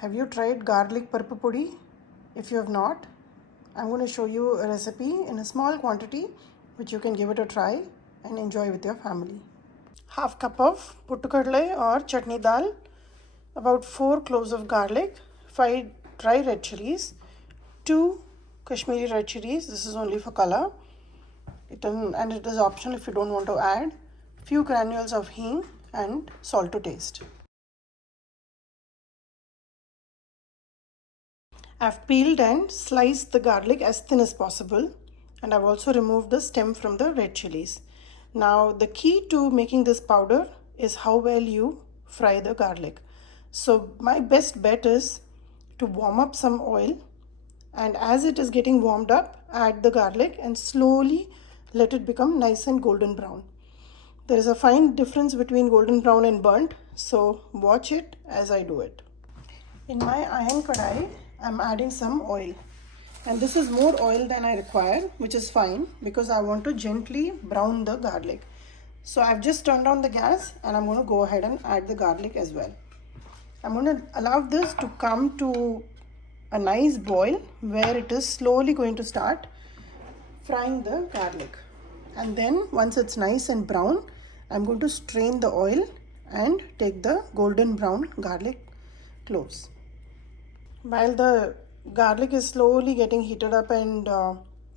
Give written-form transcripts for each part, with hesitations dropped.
Have you tried garlic Parupu Podi? If you have not, I'm going to show you a recipe in a small quantity which you can give it a try and enjoy with your family. Half cup of Potu Kadalai or chutney dal, about 4 cloves of garlic, 5 dry red chilies, 2 Kashmiri red chilies, this is only for color, and it is optional if you don't want to add, few granules of hing and salt to taste. I've peeled and sliced the garlic as thin as possible, and I've also removed the stem from the red chilies. Now the key to making this powder is how well you fry the garlic. So my best bet is to warm up some oil, and as it is getting warmed up, add the garlic and slowly let it become nice and golden brown. There is a fine difference between golden brown and burnt, so watch it as I do it. In my iron kadai, I'm adding some oil, and this is more oil than I require, which is fine because I want to gently brown the garlic. So I've just turned on the gas and I'm going to go ahead and add the garlic as well. I'm going to allow this to come to a nice boil where it is slowly going to start frying the garlic, and then once it's nice and brown, I'm going to strain the oil and take the golden brown garlic cloves. While the garlic is slowly getting heated up and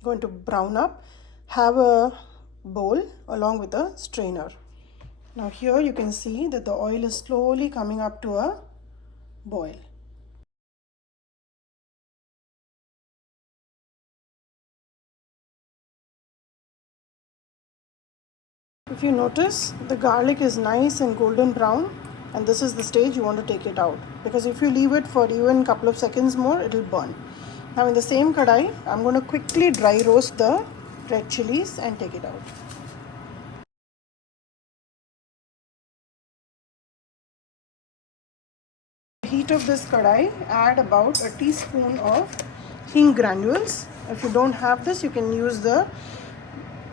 going to brown up, have a bowl along with a strainer. Now here you can see that the oil is slowly coming up to a boil. If you notice, the garlic is nice and golden brown, and this is the stage you want to take it out, because if you leave it for even a couple of seconds more, it will burn. Now in the same kadai, I'm going to quickly dry roast the red chilies and take it out. Heat of this kadai, add about a teaspoon of hing granules. If you don't have this, you can use the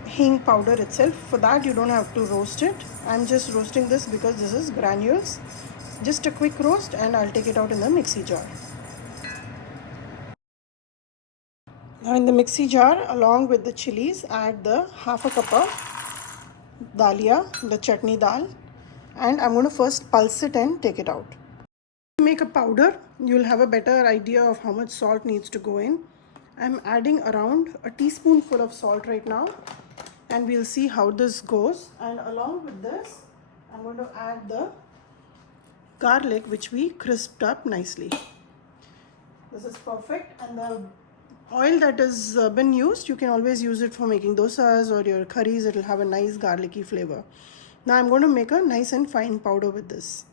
hing powder itself. For that you don't have to roast it. I'm just roasting this because this is granules. Just a quick roast and I'll take it out in the mixie jar. Now in the mixie jar, along with the chilies, add the half a cup of Dalia, the chutney dal, and I'm going to first pulse it and take it out. To make a powder, you'll have a better idea of how much salt needs to go in. I'm adding around a teaspoonful of salt right now, and we'll see how this goes. And along with this, I'm going to add the garlic which we crisped up nicely. This is perfect, and the oil that has been used, you can always use it for making dosas or your curries. It will have a nice garlicky flavor. Now I'm going to make a nice and fine powder with this.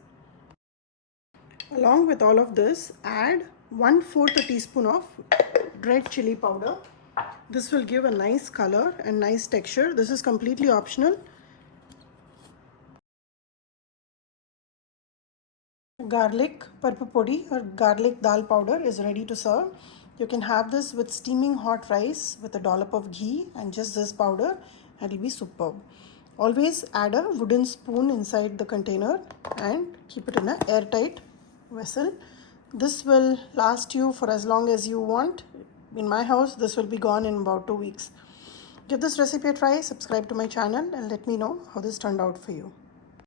Along with all of this, add 1/4 teaspoon of red chili powder. This will give a nice color and nice texture. This is completely optional. Garlic Parupu Podi or garlic dal powder is ready to serve. You can have this with steaming hot rice with a dollop of ghee and just this powder, and it will be superb. Always add a wooden spoon inside the container and keep it in an airtight vessel. This will last you for as long as you want. In my house, this will be gone in about 2 weeks. Give this recipe a try, subscribe to my channel, and let me know how this turned out for you.